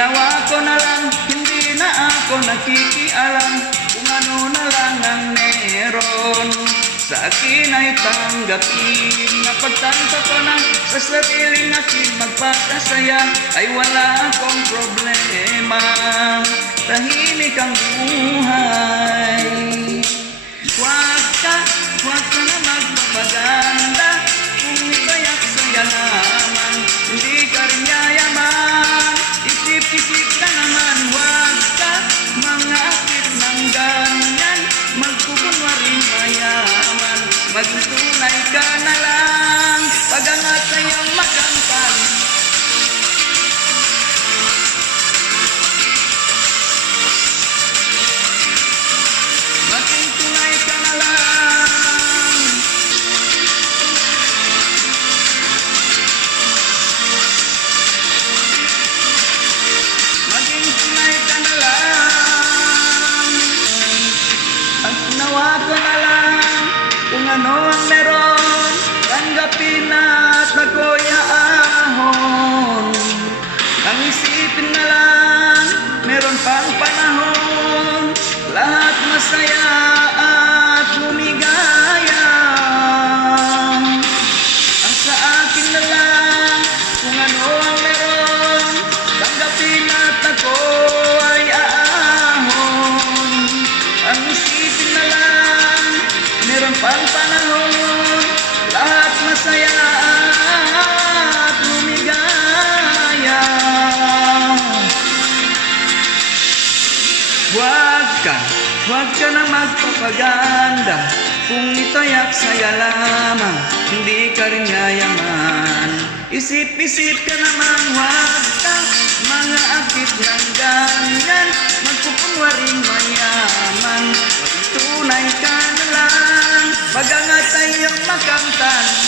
Ginawa ko na lang, hindi na ako nakikialam kung ano na lang ang meron. Sa akin ay tanggapin na pagtanto ko na sa sariling akin magpapasaya ay wala akong problema. Tahimik ang buhay. Huwag ka na magpapaganda kung ito'y aksaya naman, hindi ka rin yayaman. Isip-isip ka naman, huwag ka mga akit ng ganyan, magkukunwaring mayaman. Maging tunay ka na lang, pag-angat na iyong makamtan. Maging tunay ka na lang. Maging tunay ka na lang. Ang unawa ko na lang kung ano ang meron, tanggapin at magkoyaahon. Ang isipin na lang, meron pang panahon, lahat masaya at lumigaya. Ang sa akin na lang, kung ano ang meron, tanggapin at ako ay aahon. Ang isipin na lang, meron pang panahon, lahat masaya at lumigaya. Huwag ka na magpapaganda kung ito'y aksaya lamang, hindi ka rin yayaman. Isip-isip ka naman, huwag ka mga akit ng ganyan, magkukunwaring mayaman. Tunay ka na lang, pag-angat ay iyong makamtan.